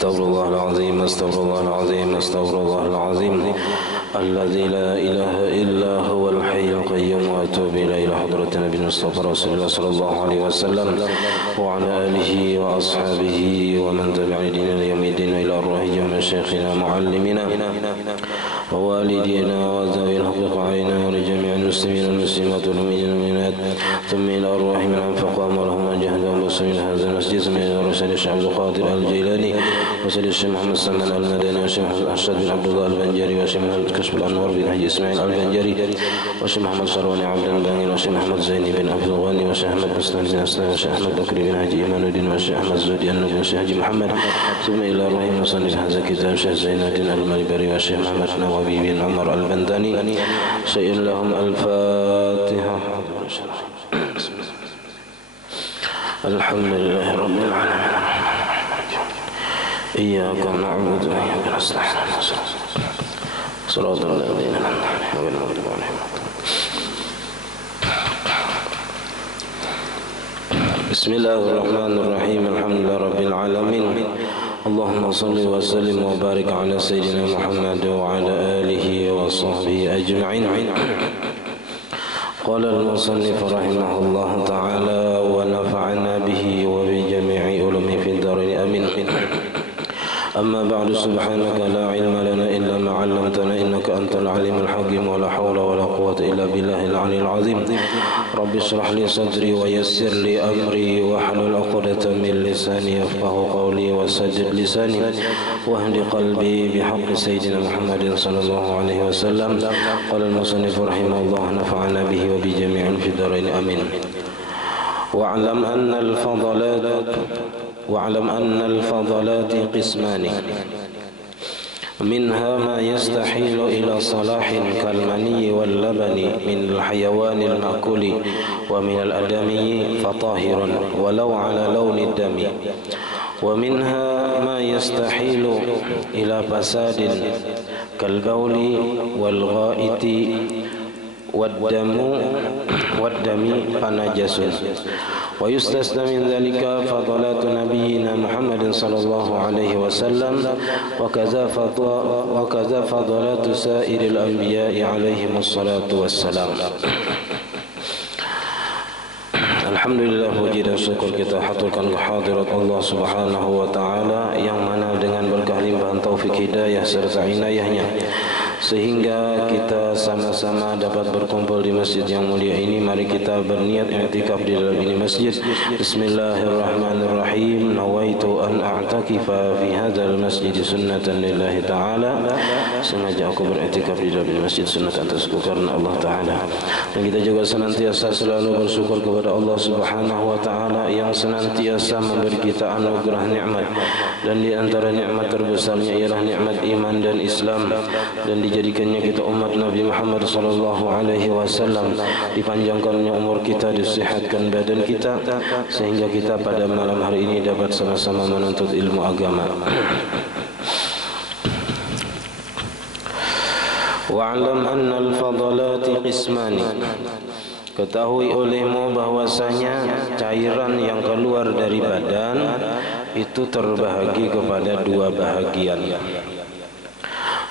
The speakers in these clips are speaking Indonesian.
أستغفر الله العظيم أستغفر الله العظيم أستغفر الله العظيم الذي لا إله إلا هو الحي القيوم وأتوب إلى حضرة النبي المصطفى رسول الله صلى الله عليه وسلم وعلى آله وأصحابه ومن تبع دين يوم الدين إلى أرواح جميع شيخنا معلمنا ووالدينا وذوي الحقوق علينا ولجميع المسلمين والمسلمات والمؤمنين والمؤمنات ثم إلى أرواح من أنفق أمرهم وجهد ومسلمين هذا المسجد من رسول الشيخ عبد القادر الجيلاني وسيد الشيخ محمد سلمان المدني والشيخ أرشد بن عبد الله البنجري والشيخ كشف الأنوار بن حجي إسماعيل البنجري والشيخ محمد شرواني عبد الباني والشيخ محمد زيني بن عبد الغني والشيخ أحمد مسلم بن أسلم والشيخ أحمد بكري بن حجي إيمان الدين والشيخ أحمد زودي النبي والشيخ حجي محمد ثم إلى أرواح مصنف هذا الكتاب الشيخ زين الدين المالبري والشيخ محمد نووي بن عمر البنداني شيء لهم الفاتحة. الحمد لله رب العالمين إياك نعبد وإياك نستعين صراط الذين أنعمت عليهم غير المغضوب عليهم. بسم الله الرحمن الرحيم الحمد لله رب العالمين اللهم صل وسلم وبارك على سيدنا محمد وعلى آله وصحبه أجمعين. قال المصنف رحمه الله تعالى ونفعنا به وبجميع علومه في الدارين آمين. أما بعد سبحانك لا علم لنا إلا ما علمتنا إنك أنت العليم الحكيم ولا حول ولا قوة إلا بالله العلي العظيم. رب اشرح لي صدري ويسر لي أمري واحلل عقدة من لساني يفقه قولي وسدد لساني واهد قلبي بحق سيدنا محمد صلى الله عليه وسلم. قال المصنف رحمه الله نفعنا به وبجميع في الدارين آمين. واعلم أن الفضلات قسمان منها ما يستحيل إلى صلاح كالمني واللبن من الحيوان المأكول ومن الآدمي فطاهر ولو على لون الدم ومنها ما يستحيل إلى فساد كالبول والغائط والدم فنجس ويستثنى من ذلك فضلات نبينا محمد صلى الله عليه وسلم وكذا فضلات سائر الأنبياء عليهم الصلاة والسلام. Alhamdulillah, puji dan syukur kita haturkan kehadirat Allah Subhanahu wa taala yang mana dengan berkah limpahan taufik hidayah serta inayahnya sehingga kita sama-sama dapat berkumpul di masjid yang mulia ini. Mari kita berniat i'tikaf di dalam ini masjid. Bismillahirrahmanirrahim. Nawaitu an a'takifa fi hadzal masjid sunnatan lillahi ta'ala. Sengaja aku beriktikaf di dalam ini masjid sunnat atasku karena Allah taala. Dan kita juga senantiasa selalu bersyukur kepada Allah Subhanahu wa taala yang senantiasa memberi kita anugerah nikmat, dan di antara nikmat terbesarnya ialah nikmat iman dan Islam, dan dijadikannya kita umat Nabi Muhammad sallallahu alaihi wasallam, dipanjangkannya umur kita, disehatkan badan kita sehingga kita pada malam hari ini dapat sama-sama menuntut ilmu agama. Wa'lam anna al-fadalati qismani. Ketahui olehmu bahwasanya cairan yang keluar dari badan itu terbahagi kepada dua bahagian.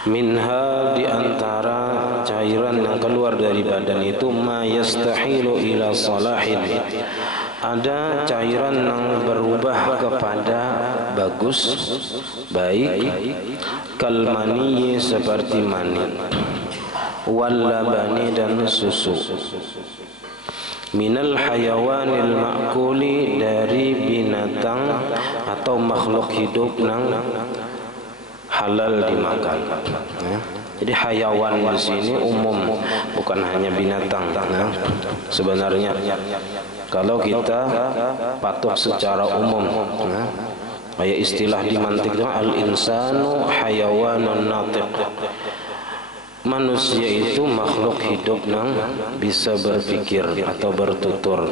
Minha, di antara cairan yang keluar dari badan itu, ma yastahilu ila salahin. Ada cairan yang berubah kepada bagus, baik, kalmani, seperti mani, wallabani, dan susu, minal hayawanil ma'kuli, dari binatang atau makhluk hidup yang halal dimakan. Jadi hayawan di sini umum, bukan hanya binatang. Sebenarnya kalau kita patuh secara umum, kayak istilah di mantik itu al-insanu hayawanun natiq. Manusia itu makhluk hidup yang bisa berpikir atau bertutur.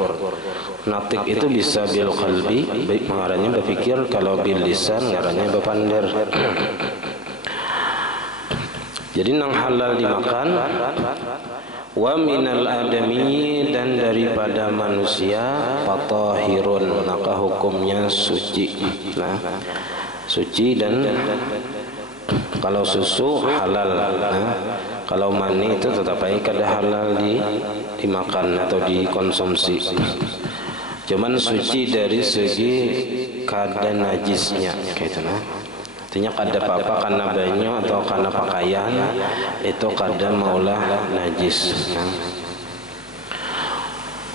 Natik itu bisa bil qalbi, mengarahnya berpikir. Kalau bil lisan, mengarahnya berpandar. Jadi nang halal dimakan. Wa minal adami, dan daripada manusia, fatahirun, maka hukumnya suci. Nah, suci, dan kalau susu halal. Kalau mani itu tetap baik, kada halal dimakan atau dikonsumsi. Cuman suci dari segi kada najisnya, gitu nah. Artinya kada apa-apa karena banyu atau karena pakaian itu kada maulah najis.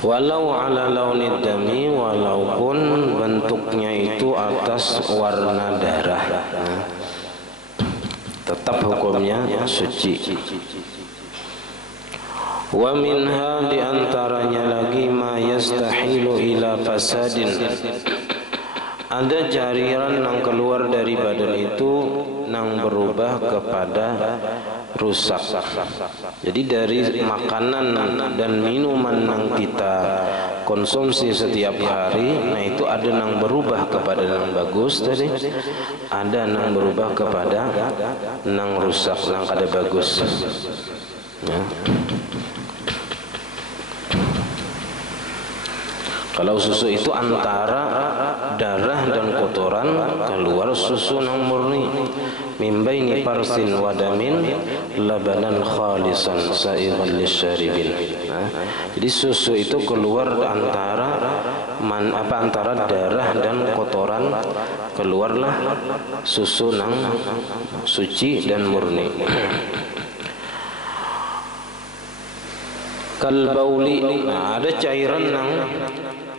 Walau ala launid dami, walaupun bentuknya itu atas warna darah, tetap hukumnya suci. Wa minha, diantaranya lagi, ma yastahilu ila fasadin, ada cairan yang keluar dari badan itu yang berubah kepada rusak. Jadi dari makanan dan minuman yang kita konsumsi setiap hari, nah itu ada yang berubah kepada yang bagus tadi, ada yang berubah kepada yang rusak, yang kada bagus. Ya. Kalau susu itu antara darah dan kotoran keluar susu yang murni, mimbaini parsin wadamin labanan khalisan sa'igan lisyaribin. Jadi susu itu keluar antara antara darah dan kotoran, keluarlah susu yang suci dan murni. Kalbauli, nah ada cairan yang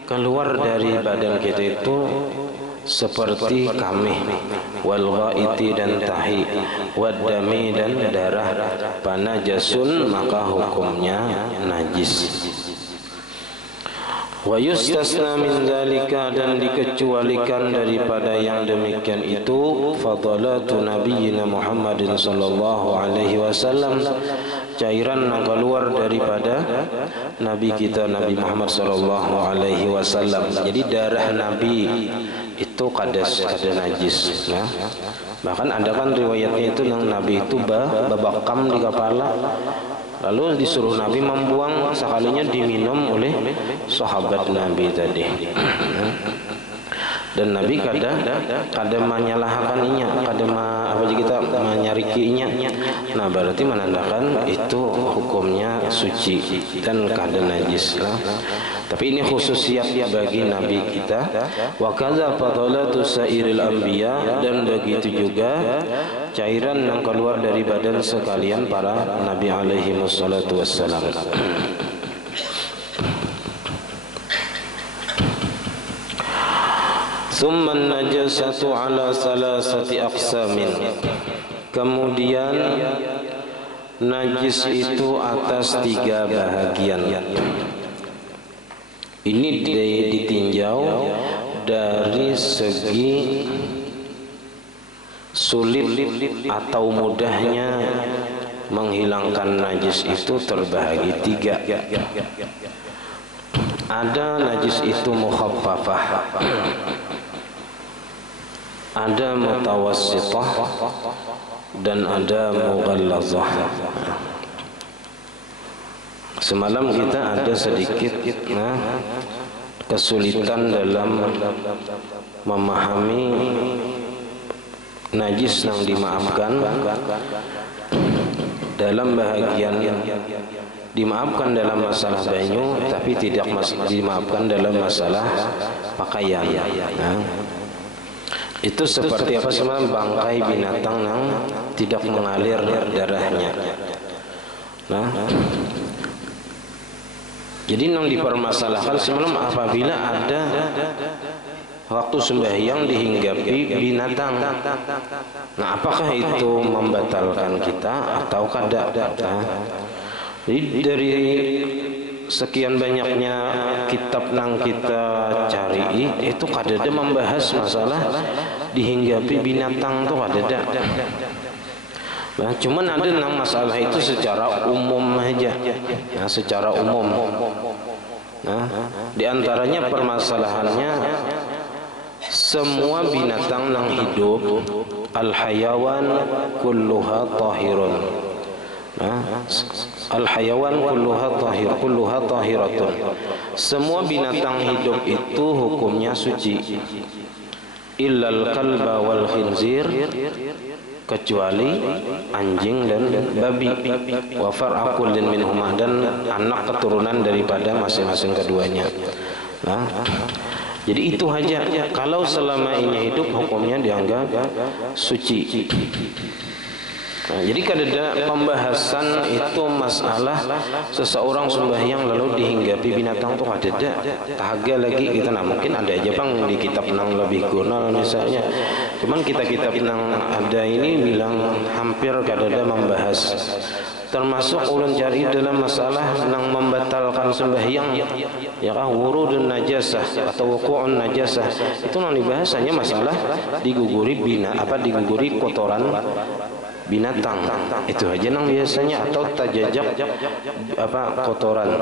keluar dari badan kita itu seperti kamih, wal ghaiti dan tahi, wad dami dan darah, panajasun maka hukumnya najis. Wa yustasna min dzalika, dan dikecualikan daripada yang demikian itu, fadalatu nabiyyina Muhammadin sallallahu alaihi wasallam, cairan yang keluar daripada Nabi kita Nabi Muhammad sallallahu alaihi wasallam. Jadi darah Nabi itu kada najis, ya. Bahkan ada kan riwayatnya itu yang Nabi itu babakam di kepala, lalu disuruh Nabi membuang, sekalinya diminum oleh sahabat Nabi tadi. Dan Nabi kada menyalahkan inya, kada kita menyarikinya. Nah berarti menandakan itu hukumnya suci dan kada najis lah. Tapi ini khususiat bagi Nabi kita. Wa kadza fadalatu sairil anbiya, dan begitu juga cairan yang keluar dari badan sekalian para Nabi alaihi wassalatu wassalam. Thumma najasatu ala salasati aqsamin, kemudian najis itu atas 3 bahagian. Ini ditinjau dari segi sulit atau mudahnya menghilangkan najis itu terbahagi 3. Ada najis itu mukhaffafah, ada mutawassithah, dan ada mughallazah. Semalam kita ada sedikit kesulitan dalam memahami najis yang dimaafkan dalam bahagian dimaafkan dalam masalah banyu, tapi tidak dimaafkan dalam masalah pakaian. Itu seperti apa semalam, bangkai binatang yang tidak mengalir darahnya. Jadi yang dipermasalahkan semalam apabila ada waktu sembahyang dihinggapi binatang. Nah, apakah itu membatalkan kita atau kada? Jadi dari sekian banyaknya kitab yang kita cari itu kada ada membahas masalah dihinggapi binatang tuh kada ada. Nah, cuman ada nang masalah itu secara umum aja, nah, secara umum. Nah, diantaranya permasalahannya semua binatang yang hidup, al-hayawan kulluha tahirun. Nah, al-hayawan kulluha tahiratun. Semua binatang hidup itu hukumnya suci. illal kalba wal khinzir, kecuali anjing dan babi, wa far'a kullin minhuma, dan anak keturunan daripada masing-masing keduanya. Nah, jadi itu saja. Kalau selama ini hidup hukumnya dianggap suci. Nah, jadi kada pembahasan itu masalah seseorang sembahyang lalu dihinggapi binatang tuh kada. Tahaga lagi kita, nah mungkin ada aja bang di kitab nang lebih gunal misalnya. Cuman kitab nang ada ini bilang hampir kada membahas. Termasuk ulun cari dalam masalah nang membatalkan sembahyang, ya kah, wurudun najasah atau wuqu'un najasah, itu nang dibahas hanya masalah diguguri diguguri kotoran binatang, itu aja nang biasanya, atau tajajak kotoran.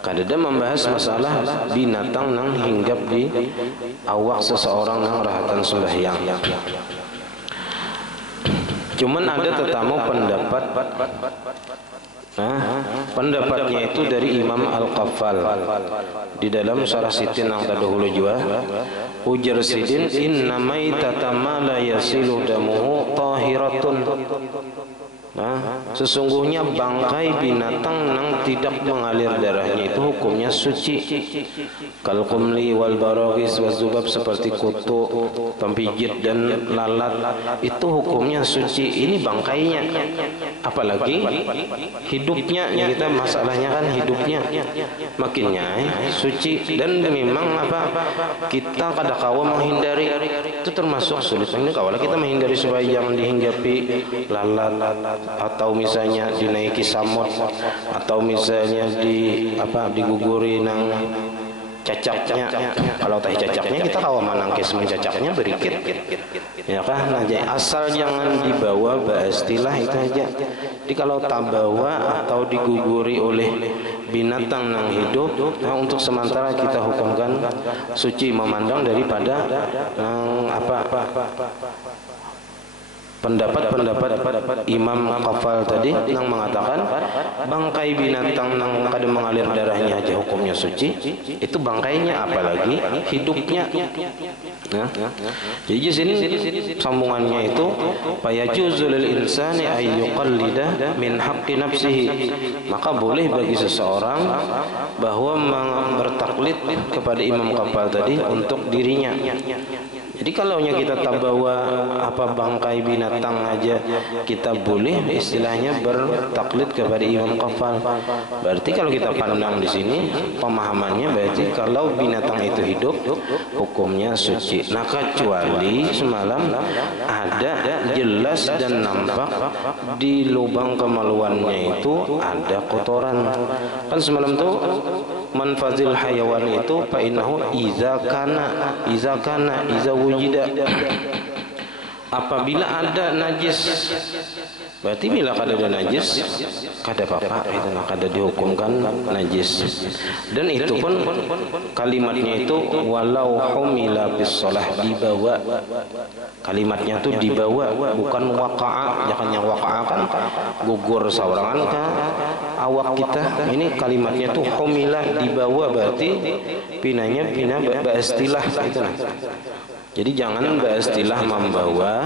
Kadada membahas masalah binatang nang hinggap di awak seseorang nang rahatan sembahyang. Cuman ada tetamu pendapat, pendapatnya itu dari Imam Al-Qaffal di dalam Syarah Sitin yang terdahulu juga. Ujar Sidin, inna maitata ma la yasilu damuhu tahiratun. Sesungguhnya bangkai binatang nang tidak mengalir darahnya itu hukumnya suci. Kal qumli wal baragis wal zubab, seperti kutu, pempijit dan lalat, itu hukumnya suci. Ini bangkainya, apalagi hidupnya. Kita masalahnya kan hidupnya, makinnya suci. Dan memang kita kada kawa menghindari, itu termasuk sulit. Ini kawala kita menghindari supaya jangan dihinggapi lalat, atau misalnya dinaiki samot, atau misalnya diguguri nang cacaknya. Kalau tahi cacaknya kita kawa manangkis mencacaknya berikit, ya kah? Nah, asal jangan dibawa istilah itu aja. Jadi kalau tak bawa atau diguguri oleh binatang nang hidup, nah untuk sementara kita hukumkan suci, memandang daripada nang pendapat Imam Qaffal tadi yang mengatakan bangkai binatang nang kada mengalir darahnya aja hukumnya suci, itu bangkainya apalagi hidupnya. Nah, jadi di sini sambungannya itu fayajuzu lil insani ay yuqallida min haqqi nafsihi, maka boleh bagi seseorang bahwa bertaklid kepada Imam Qaffal tadi untuk dirinya. Jadi kalau kita tak bawa bangkai binatang aja, kita boleh istilahnya bertaklid kepada Imam Qaffal. Berarti kalau kita pandang di sini pemahamannya, berarti kalau binatang itu hidup hukumnya suci. Nah, kecuali semalam ada jelas dan nampak di lubang kemaluannya itu ada kotoran. Kan semalam tuh manfazil hayawan itu fa innahu iza wujida, apabila ada najis. Berarti bila kada ada najis, kada apa-apa, itu kada dihukumkan najis. Dan itu pun kalimatnya itu walau humila bis shalah, dibawa. Kalimatnya itu dibawa, bukan waqa'a. Jangan yang waqa'a kan gugur sawarangan ka awak kita. Ini kalimatnya itu humila, dibawa, berarti pinanya pina baistilah itu. Jadi jangan baistilah membawa,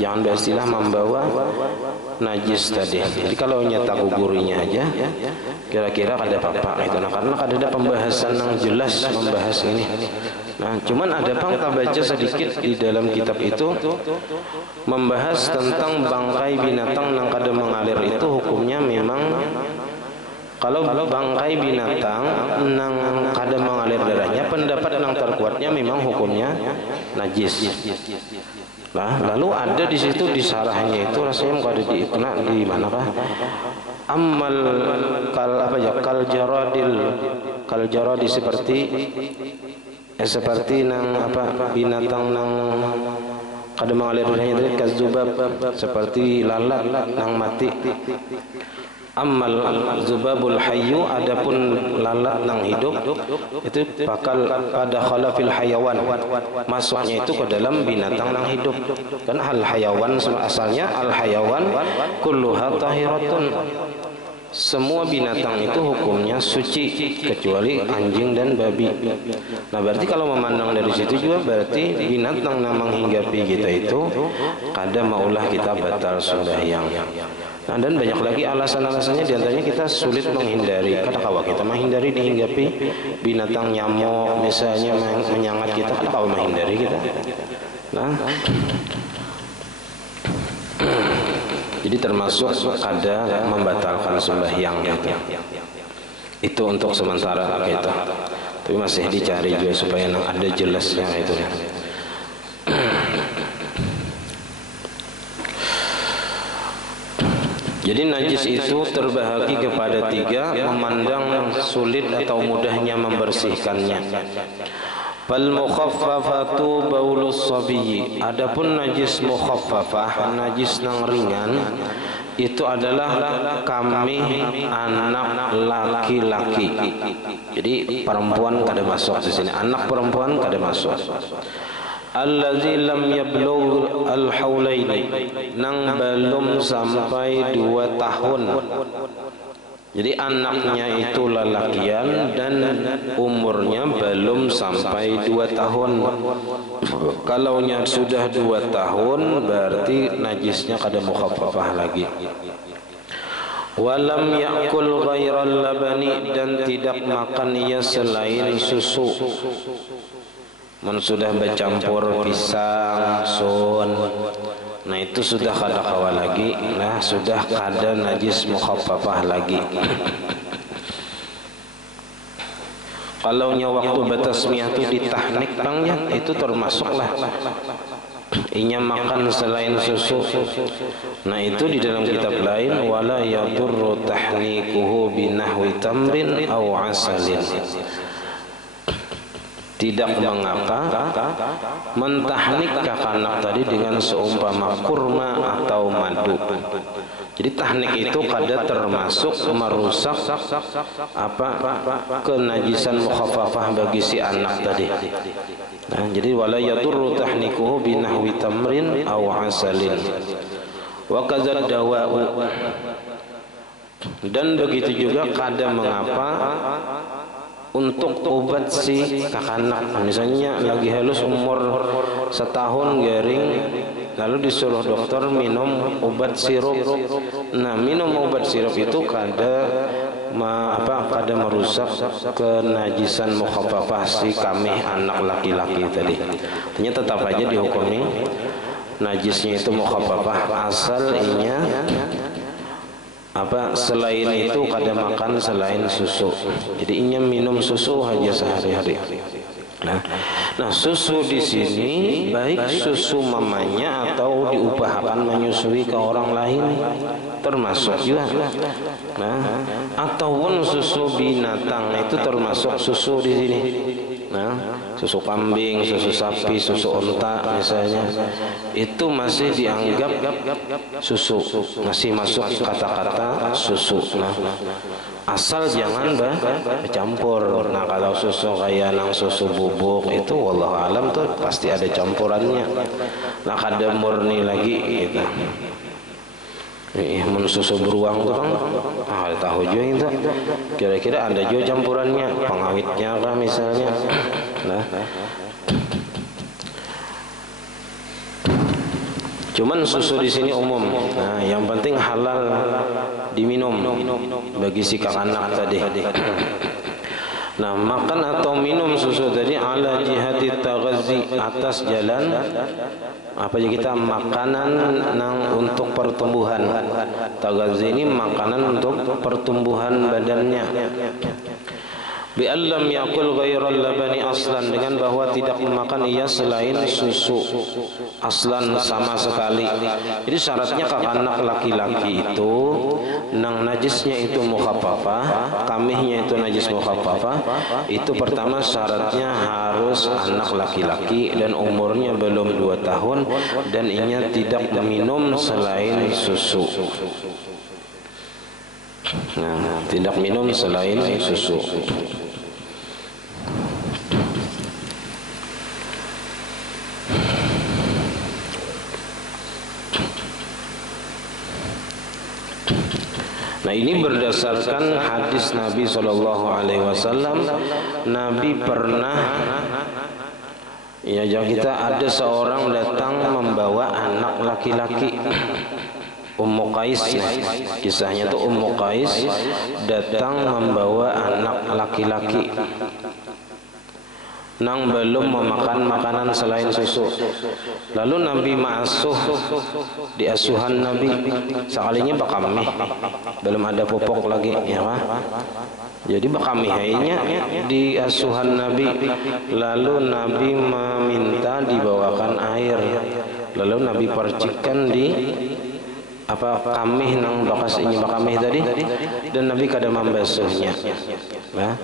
jangan beristilah membawa najis tadi. Jadi kalau nyata gugurinya aja, kira-kira kada apa-apa itu. Nah, karena ada pembahasan yang jelas membahas ini. Nah, cuman ada kita baca sedikit di dalam kitab itu membahas tentang bangkai binatang yang kada mengalir itu hukumnya memang. Kalau bangkai binatang nang kada mengalir darahnya, pendapat yang terkuatnya memang hukumnya najis. Nah, lalu ada di situ di sarahnya itu rasanya kada diikna di manakah? Ammal kal jaradi seperti nang binatang nang kada mengalir darahnya itu kazubab, seperti lalat nang mati. Ammal zubabul hayyu, adapun lalat nang hidup itu bakal pada khalafil hayawan, masuknya itu ke dalam binatang nang hidup. Kan al hayawan asalnya al hayawan kulluha tahiratun, semua binatang itu hukumnya suci kecuali anjing dan babi. Nah, berarti kalau memandang dari situ juga berarti binatang yang menghinggapi kita itu kada maulah kita batal sembahyang. Nah, dan banyak lagi alasan-alasannya, diantaranya kita sulit menghindari. Kata kawa kita menghindari dihinggapi binatang nyamuk misalnya menyangat kita, kata kawa menghindari kita. Nah, jadi termasuk kada membatalkan sembahyang gitu. Itu untuk sementara gitu. Tapi masih dicari juga supaya ada jelasnya itu. Jadi najis itu terbahagi kepada tiga: memandang sulit atau mudahnya membersihkannya. Fal mukhaffafatu baulus sabiyyi. Adapun najis mukhaffafah, najis nang ringan, itu adalah kamih anak laki-laki. Jadi perempuan kada masuk di sini. Anak perempuan kada masuk. Allazi lam yablugh al-haulaini, nang belum sampai 2 tahun. Jadi anaknya itu lelakian dan umurnya belum sampai 2 tahun. Kalaunya sudah 2 tahun berarti najisnya kada mukhaffafah lagi. Walam yakul ghairal labani, dan tidak makan ia selain susu. Sudah bercampur pisang, sun, nah itu sudah kada kawa lagi. Nah, sudah kada najis mukhaffafah lagi. Kalaunya waktu batasmiyah itu ditahnik bangnya, itu termasuklah inya makan selain susu. Nah, itu di dalam kitab lain, wala yadurru tahnikuhu binahwi tamrin aw asalin. Tidak mengapa mentahnik kakanak tadi dengan seumpama kurma atau madu. Jadi tahnik itu kada termasuk merusak kenajisan mukhaffafah bagi si anak tadi. Nah, jadi wala yadurru tahnikuhu binahwi tamrin aw asalin. Wa kadzal dawa'u, dan begitu juga kada mengapa untuk obat si kakanak. Misalnya lagi halus umur 1 tahun garing, lalu disuruh dokter minum obat sirup. Nah, minum obat sirup itu kada merusak kenajisan mukhaffafah si kamih anak laki-laki tadi. Artinya tetap aja dihukumi najisnya itu mukhaffafah asal inya selain itu kada makan selain susu. Jadi inya minum susu aja sehari-hari. Nah, susu di sini baik susu mamanya atau diupahakan menyusui ke orang lain termasuk juga. Nah, ataupun susu binatang itu termasuk susu di sini. Nah, susu kambing, susu sapi, susu unta misalnya, itu masih dianggap susu, masih masuk kata-kata susu. Nah, asal jangan bercampur. Nah, kalau susu kayak nang susu bubuk itu wallahu alam tuh pasti ada campurannya. Nah, kada murni lagi gitu. Susu beruang tuh kan, ada tahu juga itu. Kira-kira ada juga campurannya, pengawitnya kan misalnya. Nah, cuman susu di sini umum. Nah, yang penting halal diminum bagi si kakanak tadi. Nah, makan atau minum susu tadi ala jihati taghazzi, atas jalan kita makanan untuk pertumbuhan. Taghazzi ini makanan untuk pertumbuhan badannya. Bi allam yakul ghairal labani aslan, dengan bahwa tidak memakan ia selain susu aslan sama sekali. Jadi syaratnya kakanak laki-laki itu nang najisnya itu mukhaffafah, kamihnya itu najis mukhaffafah, itu pertama syaratnya harus anak laki-laki dan umurnya belum 2 tahun dan inya tidak minum selain susu. Nah, tidak minum selain susu. Nah, ini berdasarkan hadis Nabi SAW. Nabi pernah, ya kita ada seorang datang membawa anak laki-laki. Ummu Qais, kisahnya tuh Ummu Qais datang membawa anak laki-laki. Nang belum memakan makanan selain susu. Lalu Nabi ma'asuh di asuhan Nabi. Sekalinya bakamih, belum ada pupuk lagi, ya Pak. Jadi bakamihnya di asuhan Nabi. Lalu Nabi meminta dibawakan air. Lalu Nabi percikan di kamih nang bakas ini bakamih tadi, dan Nabi kada membasuhnya. Nah.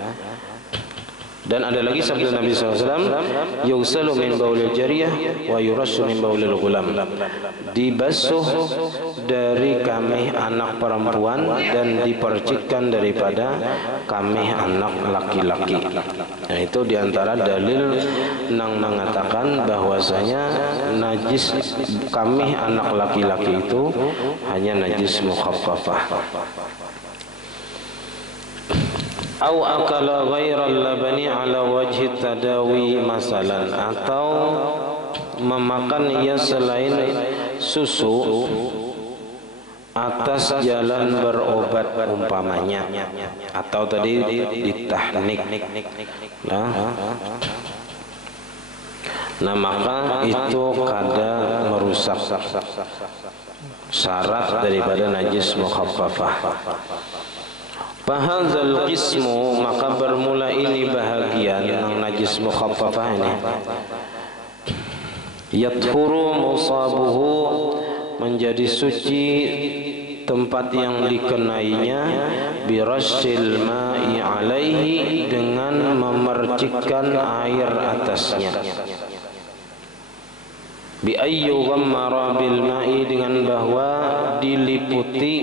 Dan ada lagi sabda Nabi SAW, yughsalu min baulil jariyah wa yurassu min baulil ghulam. Dibasuh dari kamih anak perempuan dan dipercikkan daripada kamih anak laki-laki. Nah, itu diantara dalil yang mengatakan bahwasanya najis kamih anak laki-laki itu hanya najis mukhaffafah. Au akala ghairal labani ala wajhi tadawi masalan, atau memakan ia selain susu atas jalan berobat umpamanya, atau tadi ditahnik. Nah, maka itu kada merusak syarat daripada najis mukhaffafah. Fahadzal qismu, maka bermula ini bahagian yang najis mukhaffafah ini. Yathuru musabuhu, menjadi suci tempat yang dikenainya, birashil ma'i alaihi, dengan memercikkan air atasnya. Bi ayyu ghammara bil ma'i, dengan bahwa diliputi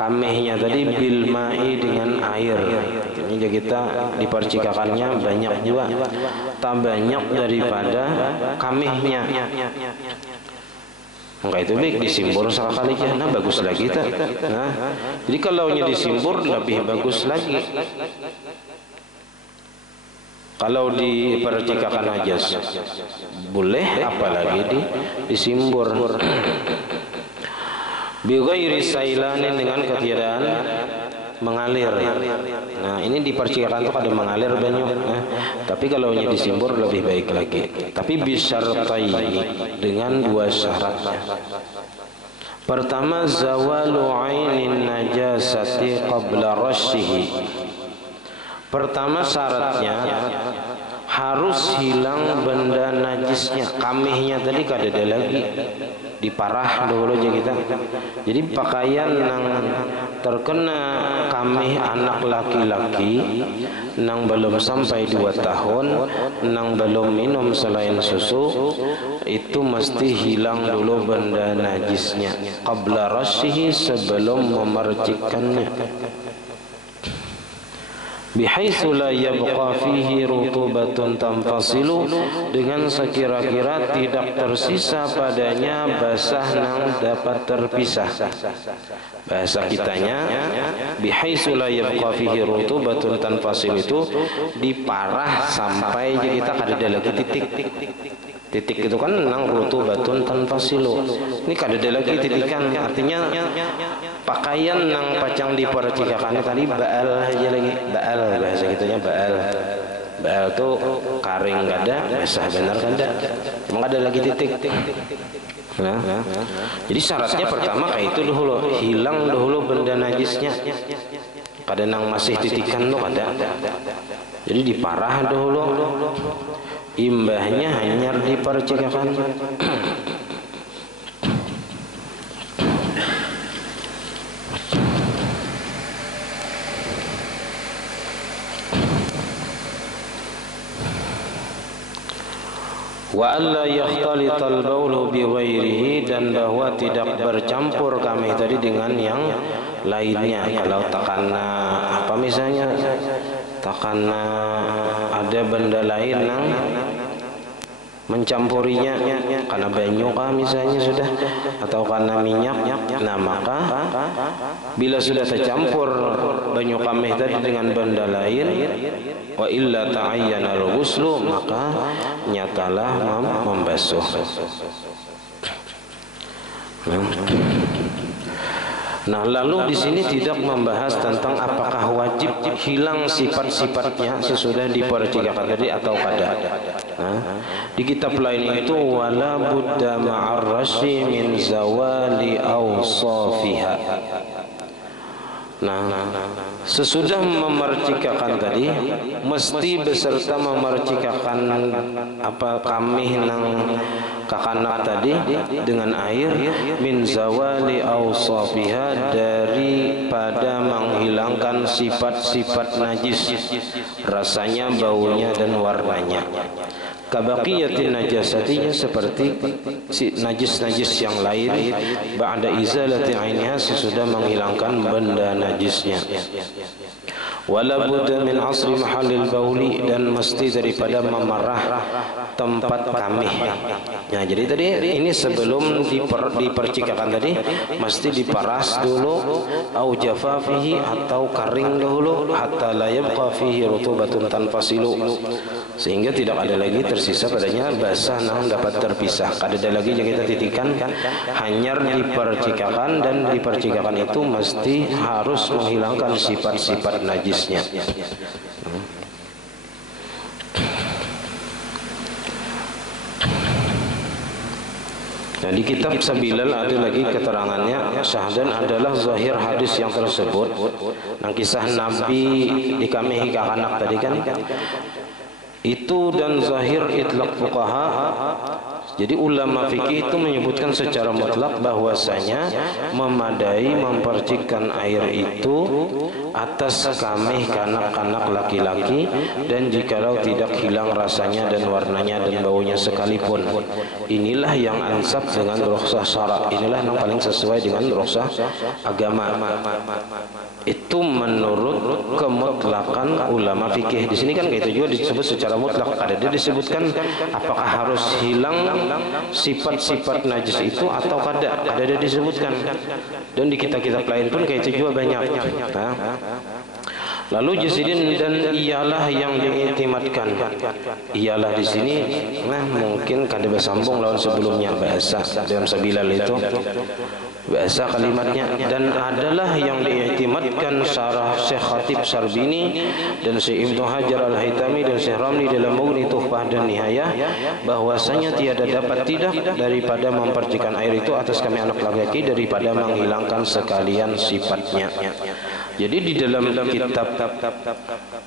kamihnya tadi bil ma'i, dengan air. Ini kita dipercikakannya banyak juga, tak banyak daripada kamihnya. Maka itu baik disimbur sekali aja, nah bagus lagi tak. Nah, jadi kalau disimbur lebih bagus lagi. Kalau dipercikakan aja boleh, apalagi disimbur. Bighairi sailanin, dengan ketiadaan mengalir. Nah, ini dipercikakan tuh kada mengalir banyak. Nah, tapi kalau disimbur lebih baik lagi. Tapi bisyartaini, dengan dua syaratnya. Pertama, zawalu ainin najasati qabla rasyihi. Pertama syaratnya harus hilang benda najisnya. Kamihnya tadi kada ada lagi, diparah dulu aja kita. Jadi pakaian yang terkena kamih anak laki-laki nang belum sampai 2 tahun, nang belum minum selain susu, itu mesti hilang dulu benda najisnya qabla rasyihi, sebelum memercikkannya. Bihaitsu la yabqa fihi rutubatun tanfasilu, dengan sekira-kira tidak tersisa padanya basah yang dapat terpisah. Bahasa kitanya bihaitsu la yabqa fihi rutubatun tanfasilu, itu diparah sampai kita kada ada lagi titik. Titik itu kan nang rutubatun tanfasilu. Ini kada ada lagi titikan, artinya pakaian nang pacang dipercikakan tadi baal aja lagi. Baal, bahasa kitanya baal. Baal itu karing kada, basah benar kada. Cuma ada lagi titik. Nah, jadi syaratnya pertama kayak itu dulu, hilang dulu benda najisnya. Kada nang masih titikan tuh kada. Jadi diparah dulu. Imbahnya hanya dipercikakan. Wa alla yakhtalital baulu bi ghairihi, dan bahwa tidak bercampur kamih tadi dengan yang lainnya. Kalau takana apa misalnya, takana ada benda lain yang mencampurinya karena banyu kah misalnya sudah, atau karena minyak. Nah maka bila sudah tercampur banyu kameh tadi dengan benda lain, wa illa ta'ayyana al-ghuslu, maka nyatalah membasuh. Nah, lalu di sini tidak membahas tentang apakah wajib hilang sifat-sifatnya sesudah dipercikan tadi atau kada. Di kitab lain itu wala budda ma'ar rashi min zawali awsafiha. Nah, sesudah memercikakan tadi mesti beserta memercikakan apa kamih nang kakanak tadi dengan air min zawali awsafiha, daripada menghilangkan sifat-sifat najis, rasanya, baunya dan warnanya. Kabaqiyatin najasatinya, seperti najis-najis yang lain, ba'da izalati ainiha, sesudah menghilangkan benda najisnya. Wala budda min asri mahallil bauli, dan mesti daripada memerah tempat kamih. Nah, jadi tadi ini sebelum dipercikakan tadi mesti diparas dulu, au jafafihi, atau kering dulu, hatta la yabqa fihi rutubatun tanfasilu, sehingga tidak ada lagi tersisa padanya basah nang dapat terpisah. Kada ada lagi yang kita titikan, hanyar dipercikakan, dan dipercikakan itu mesti harus menghilangkan sifat-sifat najisnya. Nah, di kitab Sabilal ada lagi keterangannya, syahdan adalah zahir hadis yang tersebut. Nah, kisah Nabi dikamihi kakanak tadi kan itu, dan zahir itlaq fuqaha. Jadi ulama fikih itu menyebutkan secara mutlak bahwasanya memadai mempercikkan air itu atas kamih kanak-kanak laki-laki, dan jikalau tidak hilang rasanya dan warnanya dan baunya sekalipun. Inilah yang ansab dengan rukhsah syara', inilah yang paling sesuai dengan rukhsah agama. Itu menurut kemutlakan ulama fikih. Di sini kan itu juga disebut secara mutlak. Ada dia disebutkan apakah harus hilang sifat-sifat najis itu atau kada. Ada dia disebutkan. Dan di kitab-kitab lain pun kayak itu juga banyak. Lalu jasidin, dan ialah yang diiktimatkan. Ialah di sini, nah mungkin kada bersambung lawan sebelumnya bahasa dalam Sabilal itu. Bahasa kalimatnya, dan adalah yang diiktimatkan syarah Syekh Khatib Sarbini dan Syekh Ibnu Hajar Al-Haytami dan Syekh Ramli dalam Mughni Tuhfah dan Nihayah, bahwasanya tiada dapat tidak daripada mempercikan air itu atas kami anak laki-laki daripada menghilangkan sekalian sifatnya. Jadi di dalam kitab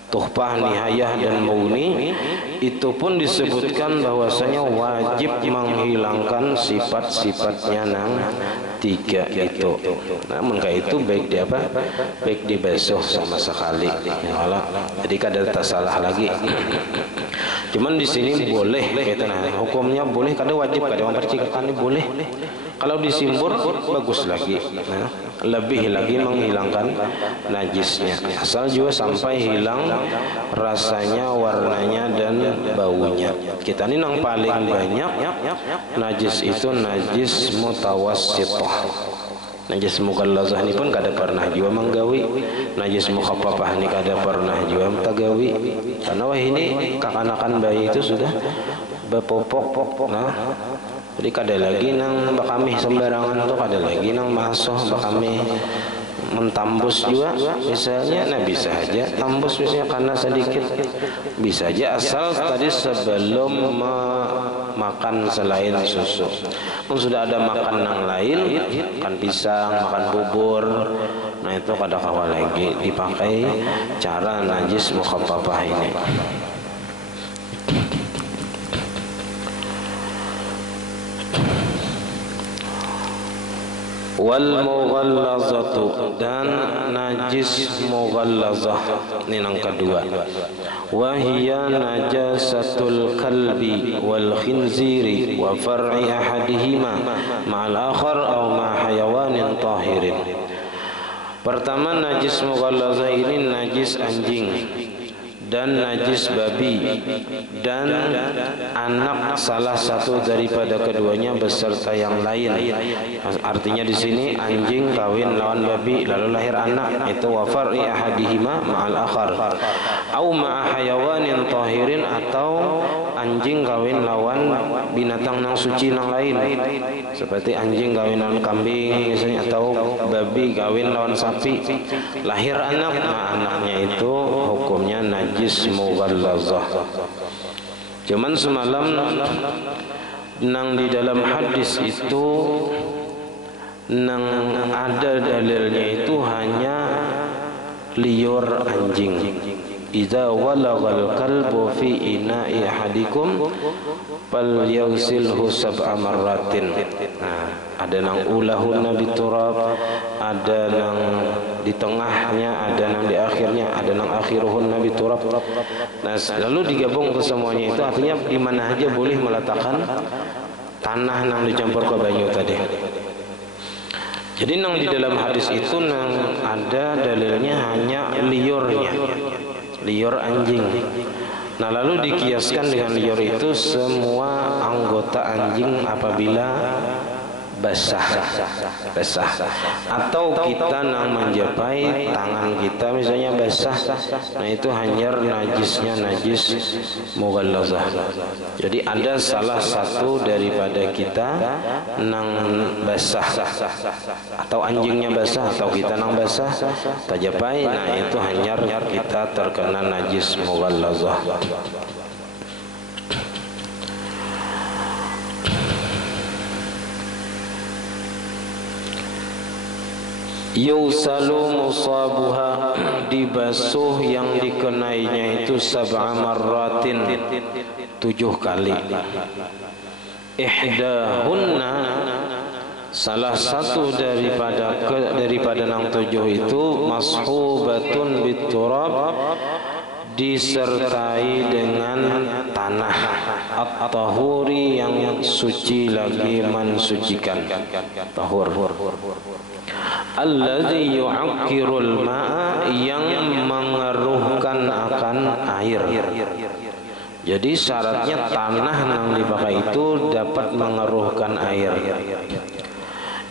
Tuhfah, Nihayah dan Mughni itu pun disebutkan bahwasanya wajib menghilangkan sifat-sifatnya nang tiga itu. Namun kayak itu baik di apa? Baik dibasuh sama sekali. Jadi kada tak salah lagi. Cuman di sini boleh kita hukumnya boleh, kada wajib, kada mempercikkan boleh. Kalau disimbur bagus lagi. Nah, lebih lagi menghilangkan najisnya. Asal juga sampai hilang rasanya, warnanya dan baunya. Kita ini yang paling banyak najis itu najis mutawassithah. Najis mughallazah ini pun kada pernah juga menggawi. Najis mukhaffafah ini kada pernah juga mentagawi. Karena wah ini kakanakan bayi itu sudah bepopok. Nah, jadi kada lagi nang bakami sembarangan tuh, kada lagi nang masuk bakami mentambus juga misalnya. Nah bisa aja tambus misalnya karena sedikit, bisa aja asal tadi sebelum makan selain susu. Sudah ada makan yang lain, makan pisang, makan bubur, nah itu kada kawa lagi dipakai cara najis mukhaffafah ini. Wal mughallazatu, dan najis mughallazah ini yang kedua. Wa hiya najasatul kalbi wal khinziri wa far'i ahadihima ma'al akhar aw ma hayawanin tahirin. Pertama, najis mughallazah ini najis anjing dan najis babi dan anak salah satu daripada keduanya beserta yang lain. Artinya di sini anjing kawin lawan babi lalu lahir anak, itu wa far'i ahadihima ma'al akhar. Au ma'a hayawanin tahirin, atau anjing kawin lawan binatang nang suci nang lain. Seperti anjing kawin lawan kambing misalnya, atau babi kawin lawan sapi. Lahir anak, nah anaknya itu hukumnya najis mughallazah. Cuman semalam nang di dalam hadis itu nang ada dalilnya itu hanya liur anjing. Idza walagal kalbu fi ina'i ahadikum falyaghsilhu sab'a marratin. Nah, ada nang ulahunna biturab, ada nang di tengahnya, ada nang di akhirnya, ada nang akhiruhunna biturab. Nah, lalu digabung ke semuanya itu artinya di mana aja boleh meletakkan tanah nang dicampur ke banyu tadi. Jadi nang di dalam hadis itu nang ada dalilnya hanya liurnya, liur anjing. Nah lalu dikiaskan dengan liur itu semua anggota anjing apabila basah, atau kita nang menjapai tangan kita misalnya basah, nah itu hanyar najisnya najis mughallazah. Jadi ada salah satu daripada kita nang basah, atau anjingnya basah, atau kita nang basah tajapai, nah itu hanyar kita terkena najis mughallazah. Yusalu musabuha, dibasuh yang dikenainya itu sab'a marratin, 7 kali. Ihdahunna, salah satu daripada nang 7 itu mashubatun biturab, disertai dengan tanah at-tahuri yang suci lagi mensucikan, tahur. Alladzi yu'akkirul ma'a, yang mengeruhkan akan air. Jadi syaratnya tanah yang dipakai itu dapat mengeruhkan air.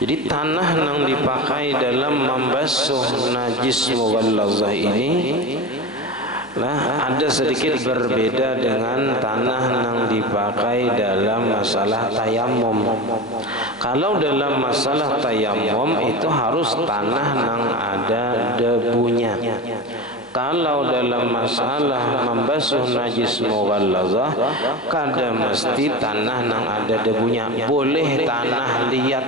Jadi tanah yang dipakai dalam membasuh najis mughallazah ini ada sedikit berbeda dengan tanah yang dipakai dalam masalah tayamum. Kalau dalam masalah tayamum itu harus tanah yang ada debunya. Kalau dalam masalah membasuh najis mughallazah, kada mesti tanah yang ada debunya. Boleh tanah liat.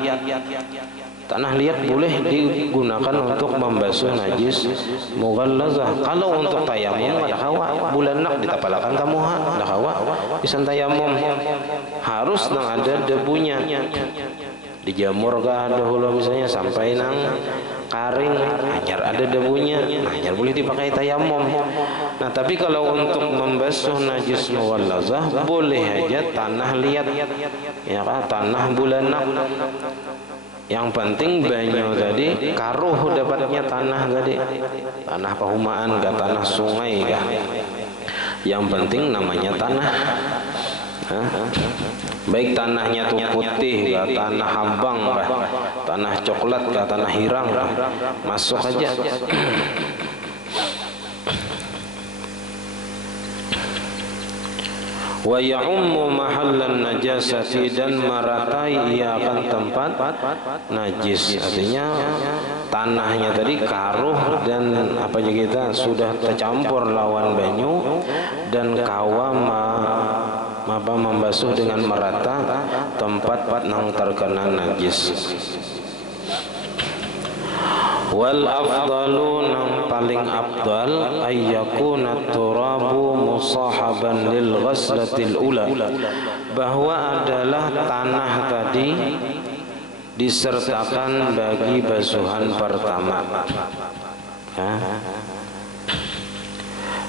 Tanah liat boleh digunakan untuk membasuh najis mughallazah. Kalau untuk tayamum ada hawa, bulanak ditapalakan kamu ada hawa. Isan tayamum harus nang ada debunya. Dijamur kah dahulu misalnya sampai nang karing, hanyar ada debunya, hanyar boleh dipakai tayamum. Nah tapi kalau untuk membasuh najis mughallazah boleh aja tanah liat, ya kan, tanah bulanak. Yang penting banyu tadi karuh dapatnya tanah tadi, tanah pahumaan kah, tanah sungai kah, yang penting namanya tanah. Baik tanahnya tuh putih kah, tanah abang kah, tanah coklat kah, tanah hirang kah, masuk aja. Wa ya'ummu mahallan najasati, dan meratai ia akan tempat najis. Artinya tanahnya tadi karuh dan apa aja kita sudah tercampur lawan banyu dan kawa membasuh dengan merata tempat yang terkena najis. Wal afdalu, nang paling afdal, ayyakuna turabu musahaban lil ghaslatil ula, bahwa adalah tanah tadi disertakan bagi basuhan pertama.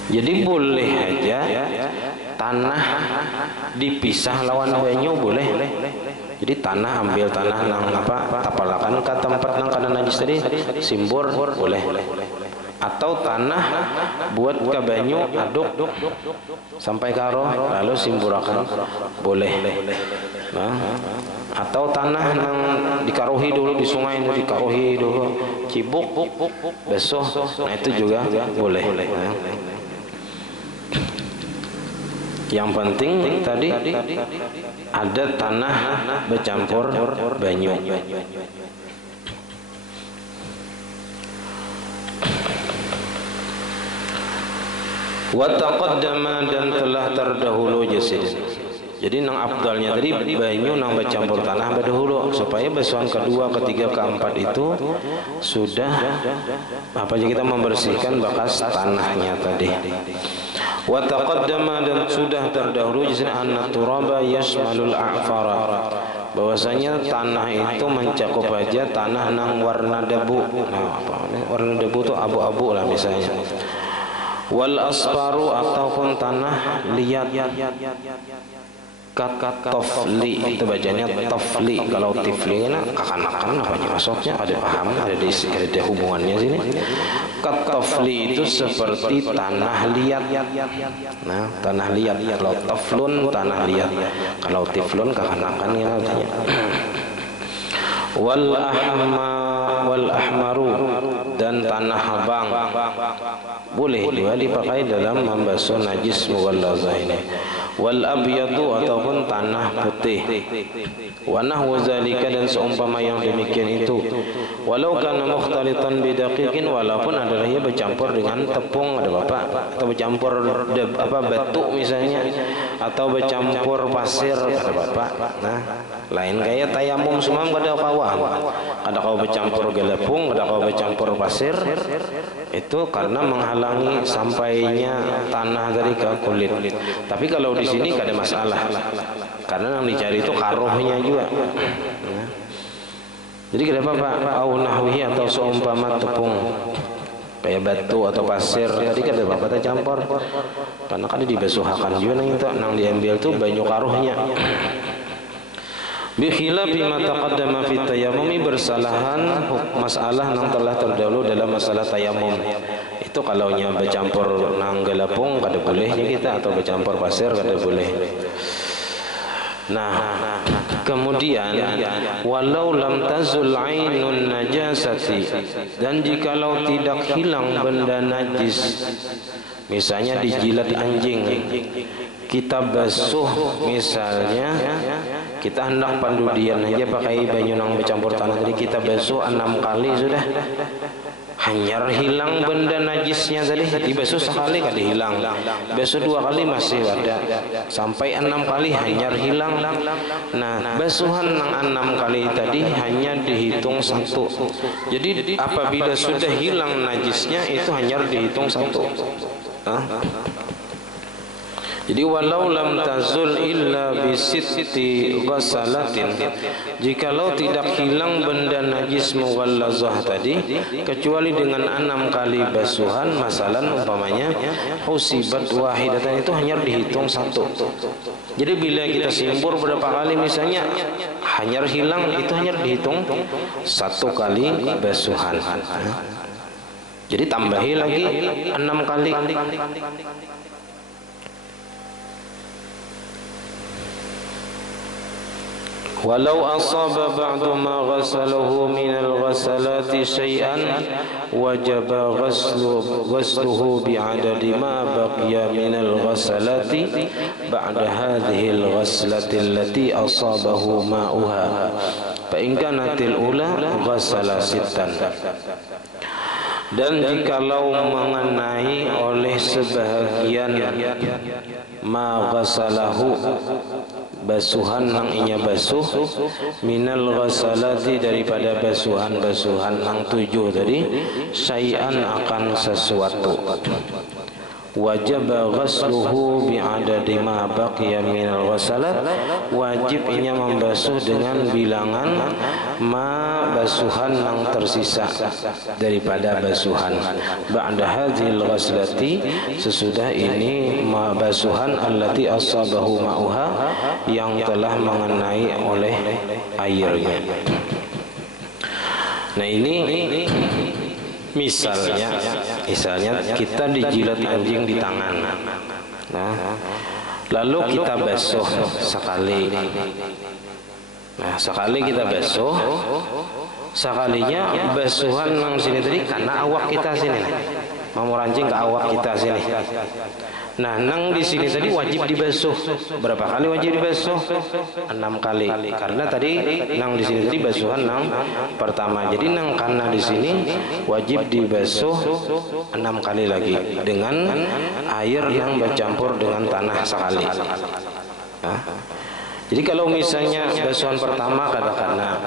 Jadi boleh aja tanah dipisah lawan banyu, boleh. Jadi tanah ambil tanah nang apa tapalakan ke tempat nang kana najis tadi simbur boleh. atau tanah buat ke banyu aduk sampai karo lalu simburakan boleh. Nah, atau tanah nang dikaruhi dulu di sungai, dikaruhi dulu cibuk besoh, nah itu juga boleh. Nah, yang penting tadi ada tanah bercampur banyu. Wa taqaddama, dan telah terdahulu jasid. Jadi nang afdalnya tadi banyu nang bercampur tanah berdahulu supaya basuhan kedua, ketiga, keempat itu sudah apa aja kita membersihkan bekas tanahnya tadi. Wa taqaddama, dan sudah terdahulu jasid anna turaba yashmalul a'fara, bahwasanya tanah itu mencakup aja tanah nang warna debu. Nah, apa warna debu itu abu-abu lah misalnya. Wal asfaru, ataupun tanah liat. Tofli itu bacanya tofli. Kalau tifli ini kekanakan apa aja maksudnya, ada paham, ada hubungannya sini. Tofli itu seperti tanah liat. Nah, tanah liat. Kalau toflun tanah liat, kalau tiflun kekanakan ya artinya. Wal ahmaru, dan tanah abang boleh juga dipakai dalam membasuh najis mughallazah ini. Wal abyadu, ataupun tanah putih. Wa nahwu zalika, dan seumpama yang demikian itu. Walau kana mukhtalitan bidaqiqin, walaupun adalah ia bercampur dengan tepung, ada bapak, atau bercampur batu misalnya, atau bercampur pasir, ada bapak. Nah, lain kayak tayamum semua kada kawan. Kada kau bercampur gelepung, kada kau bercampur pasir, itu karena menghalangi sampainya tanah dari ke kulit. Tapi kalau di sini kada masalah, karena yang dicari itu karohnya juga. Nah, jadi kada apa-apa, au nahwihi, atau seumpama tepung kayak batu atau pasir tadi kada apa-apa tercampur, karena kada dibasuhakan juga nang diambil tuh banyu karohnya. Bikhilafi ma taqaddama fi tayammumi, bersalahan masalah yang telah terdahulu dalam masalah tayamum. Itu kalau nya bercampur nang gelapung kada bolehnya kita, atau bercampur pasir kada boleh. Nah, kemudian walau lam tazul ainun najasati, dan jikalau tidak hilang benda najis, misalnya dijilat anjing, kita basuh misalnya, kita hendak pandudian aja pakai banyu nang bercampur tanah tadi, kita basuh 6 kali sudah hanyar hilang benda najisnya tadi, dibasuh sekali kada hilang, basuh 2 kali masih ada, sampai 6 kali hanyar hilang. Nah, basuhan nang 6 kali tadi hanya dihitung 1. Jadi apabila sudah hilang najisnya itu hanyar dihitung 1. Jadi walau lam tazul illa bisitti ghasalatin, jikalau tidak hilang benda najis mughallazah tadi kecuali dengan 6 kali basuhan, masalan umpamanya husibat wahidatan, itu hanya dihitung 1. Jadi bila kita simbur berapa kali misalnya hanya hilang, itu hanya dihitung 1 kali basuhan. Jadi tambahi lagi 6 kali. Walau asaba ba'du ma ghasalahu min al-ghasalati syai'an wajaba ghasluhu bi'adadi ma baqiya min al-ghasalati ba'da hadhihi al-ghaslati allati asabahu ma'uha fa in kanatil ula ghasala sittan. Dan jikalau mengenai oleh sebahagian ma ghasalahu, basuhan nang inya basuh, minal ghasalati, daripada basuhan-basuhan nang 7 tadi, syai'an akan sesuatu, wajib ghasluhu bi'adadi ma baqiya minal ghasalat, wajib inya membasuh dengan bilangan ma basuhan yang tersisa daripada basuhan, ba'da hadhil ghaslati, sesudah ini ma basuhan allati asabahu ma'uha, yang telah mengenai oleh airnya. Nah, ini Misalnya kita dijilat anjing di tangan. Nah, lalu kita basuh sekali. Nah, sekali kita basuh, sekalinya basuhan nang sini tadi karena awak kita sini. Mau rancing ke awak kita sini. Nah, nang di sini tadi wajib dibasuh. Berapa kali wajib dibasuh? 6 kali. Karena tadi nang di sini tadi basuhan nang pertama. Jadi nang karena di sini wajib dibasuh 6 kali lagi dengan air yang bercampur dengan tanah sekali. Nah, jadi kalau misalnya basuhan pertama kadang-kadang,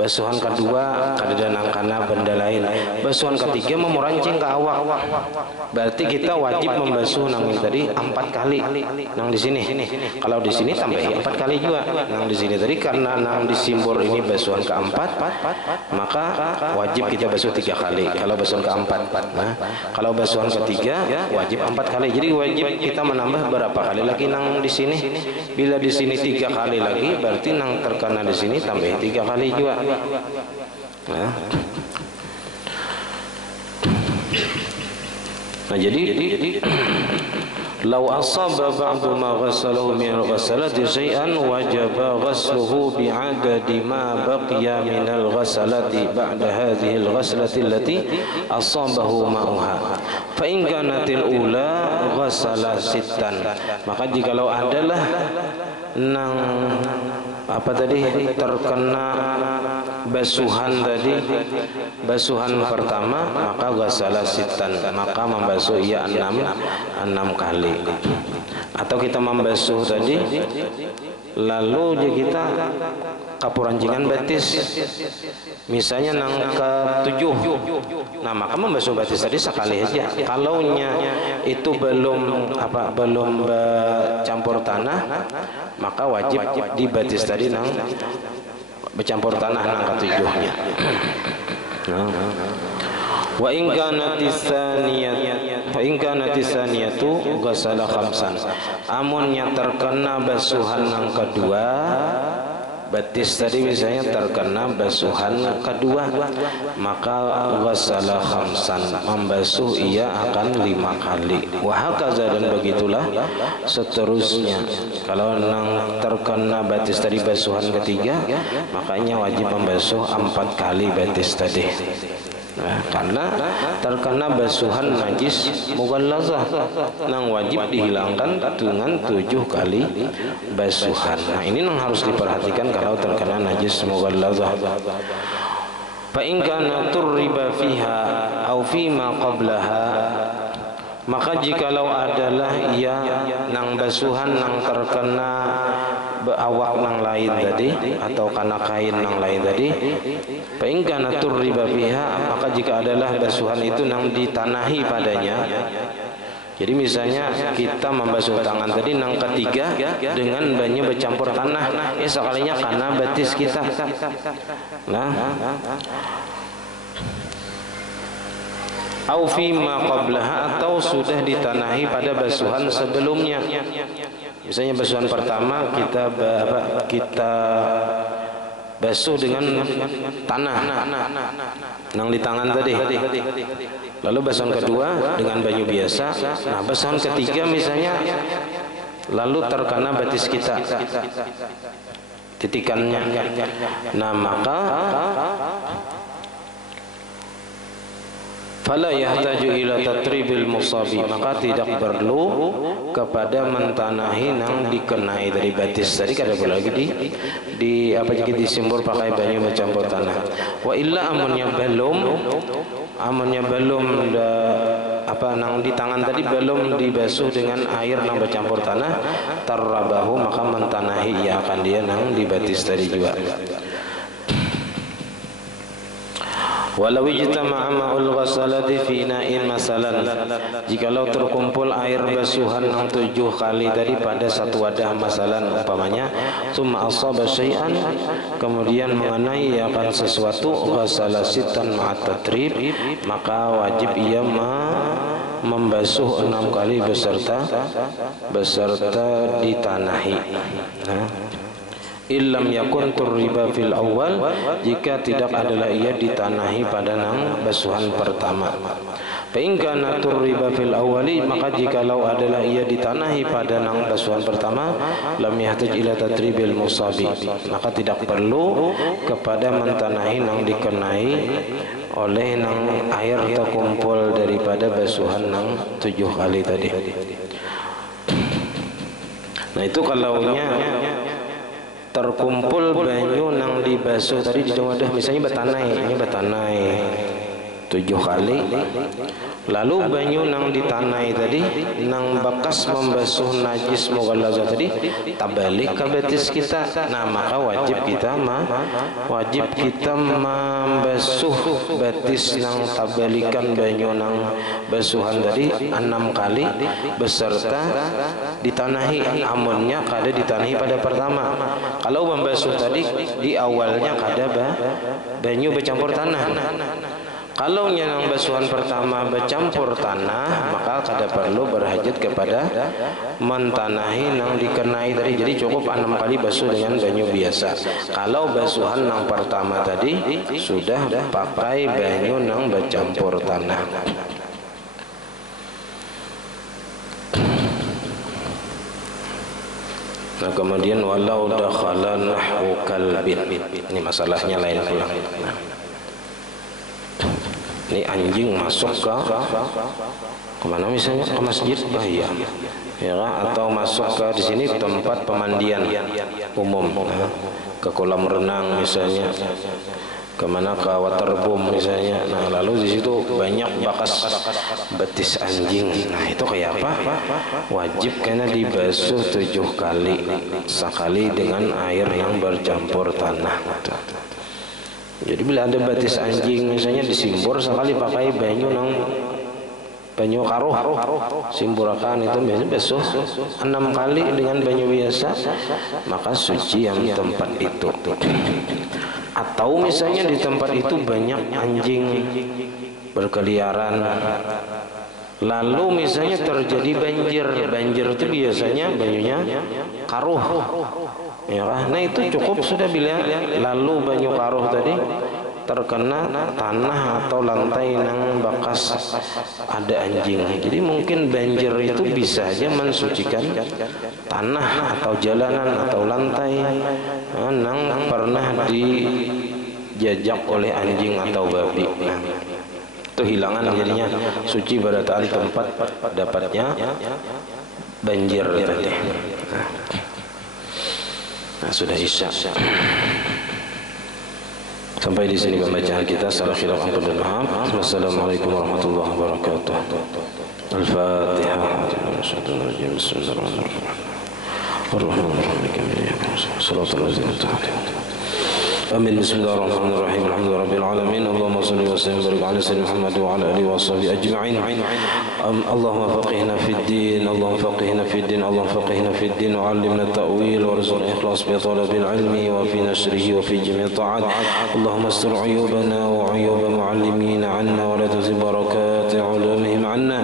basuhan kedua kadang-kadang karena benda lain, basuhan ketiga memurancing ke awak, berarti kita wajib membasuh nang tadi 4 kali. Nang di sini, kalau di sini tambahi 4 kali juga. Nang di sini tadi karena nang disimbol ini basuhan keempat, maka wajib kita basuh 3 kali. Kalau basuhan keempat, nah, kalau basuhan ketiga wajib 4 kali. Jadi wajib kita menambah berapa kali lagi nang di sini? Bila di sini 3 kali lagi, berarti nang terkena di sini tambah 3 kali juga. Nah, jadi lau asaba ba'du ma ghassalahu min al-ghassalati syai'an wajaba ghasluhu bi'adadi ma baqiya min al-ghassalati ba'da hadhihi al-ghassalati allati asabahu ma'uha. Fa in kanatil ula ghassala sittan, maka jikalau adalah nang apa tadi terkena basuhan tadi, basuhan pertama, maka ghassala sittan, maka membasuh ia 6 kali. Atau kita membasuh tadi lalu kita kapurancingan betis, misalnya nang ke-7, nah maka membasuh betis tadi sekali aja. Kalau itu belum bercampur tanah, maka wajib di betis tadi nang bercampur tanah nang ke-7-nya. Wa in kanat tsaniyatu ghasala khamsan, amunnya terkena basuhan yang kedua, betis tadi misalnya terkena basuhan kedua, maka ghasala khamsan, membasuh ia akan 5 kali. Wa hakaza, dan begitulah seterusnya. Kalau nang terkena betis tadi basuhan ketiga, makanya wajib membasuh 4 kali betis tadi. Nah, karena terkena basuhan najis mughallazah, nang wajib dihilangkan dengan 7 kali basuhan. Nah, ini yang harus diperhatikan kalau terkena najis mughallazah. Fa in kana turriba fiha aw fima qablaha, maka jikalau adalah ia nang basuhan nang terkena awak nang lain tadi atau karena kain nang lain tadi, fa in kana turriba fiha, maka jika adalah basuhan itu nang ditanahi padanya. Jadi misalnya kita membasuh tangan tadi nang ketiga dengan banyu bercampur tanah, sekalinya karena betis kita. Nah, au fima qablaha, atau sudah ditanahi pada basuhan sebelumnya. Misalnya basuhan pertama kita basuh dengan tanah nang di tangan tadi, lalu basuhan kedua dengan banyu biasa. Nah, basuhan ketiga misalnya lalu terkena betis kita, titikannya. Nah, maka fala yahtaju ila tatribil musabi, maka tidak perlu kepada mentanahi nang dikenai dari betis tadi, kada boleh lagi di apa jika disimbol pakai banyu bercampur tanah. Wa illa amunnya belum nang di tangan tadi belum dibasuh dengan air nang bercampur tanah, tarrabahu, maka mentanahi ia akan dia nang di betis tadi juga. Walau ijtama'a ma'ul ghassalati fi na'in masalan, jikalau terkumpul air basuhan yang 7 kali tadi pada satu wadah masalan umpamanya, tsumma asaba syai'an, kemudian mengenai akan sesuatu, ghassala sittan ma'at tatrib, maka wajib ia membasuh 6 kali beserta ditanahi. Nah, illam yakun turriba fil awal, jika tidak adalah ia ditanahi pada nang basuhan pertama. Fa in kana turriba fil awali, maka jikalau adalah ia ditanahi pada nang basuhan pertama, lam yahtaj ila tatribil musabi, maka tidak perlu kepada mentanahi nang dikenai oleh nang air terkumpul daripada basuhan nang 7 kali tadi. Nah itu kalaunya terkumpul banyu nang dibasuh tadi di wadah, misalnya betanai 7 kali, lalu banyu nang ditanai tadi nang bekas membasuh najis mughallaza tadi tabalik ke betis kita. Nah maka wajib kita membasuh betis nang tabalikan banyu nang basuhan tadi 6 kali beserta ditanahi, amunnya kada ditanahi pada pertama. Kalau membasuh tadi di awalnya kada banyu bercampur tanah. Kalau nang basuhan pertama bercampur tanah, maka kada perlu berhajat kepada mentanahi nang dikenai tadi. Jadi cukup 6 kali basuh dengan banyu biasa. Kalau basuhan nang pertama tadi sudah pakai banyu nang bercampur tanah. Nah kemudian walau dakhala nahwu kalbin, ini masalahnya lain pula. Ini anjing masuk ke mana misalnya, ke masjid bahaya ya, atau masuk ke di sini tempat pemandian umum, ke kolam renang misalnya, ke mana, ke waterboom misalnya. Nah lalu di situ banyak bekas betis anjing. Nah itu kayak apa? Wajib karena dibasuh 7 kali, sekali dengan air yang bercampur tanah. Jadi bila ada betis anjing misalnya disimbur sekali pakai banyu karuh, simburakan itu biasanya basuh 6 kali dengan banyu biasa, maka suci yang tempat itu. Atau misalnya di tempat itu banyak anjing berkeliaran, lalu misalnya terjadi banjir itu biasanya banyunya karuh ya, nah itu cukup sudah bila lalu banyu karuh tadi terkena tanah atau lantai yang bekas ada anjing. Jadi mungkin banjir itu bisa saja mensucikan tanah atau jalanan atau lantai yang pernah dijajak oleh anjing atau babi. Itu hilangan jadinya suci barataan tempat dapatnya banjir tadi. Nah sudah isya. Sampai di sini pembacaan kita. Salah khilaf dan maaf. Wassalamualaikum warahmatullahi wabarakatuh. Al-Fatihah. Amin. Bismillahirrahmanirrahim. Alhamdulillahirabbil alamin. Allahumma shalli wa sallim wa barik ala sayyidina Muhammad wa ala alihi wa sahbihi ajma'in. Allahumma faqihna fid din, Allahumma faqihna fid din, Allahumma faqihna fid din wa 'allimna at-ta'wil wa rizqna ikhlas bi talabil ilmi wa fi nashrihi wa fi jami' ta'at. Allahumma astur 'uyubana wa 'uyub mu'allimina 'anna wa la tuzigh barakati 'ulumihim 'anna.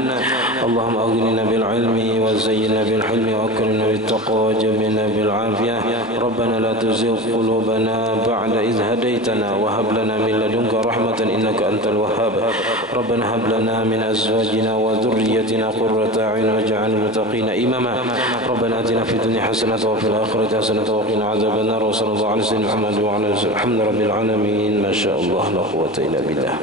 Allahumma aghnina bil ilmi wa zayyinna bil hilmi wa akrimna bit taqwa wa jamilna bil 'afiyah. Rabbana la tuzigh qulubana ba'da إذ هديتنا وهب لنا من لدنك رحمة إنك أنت الوهاب. ربنا هب لنا من أزواجنا وذريتنا قرة أعين واجعلنا للمتقين إماما. ربنا آتنا في الدنيا حسنة وفي الآخرة حسنة وقنا عذاب النار. وصلى الله على سيدنا محمد وعلى آله وصحبه. الحمد لله رب العالمين. ما شاء الله لا قوة إلا بالله.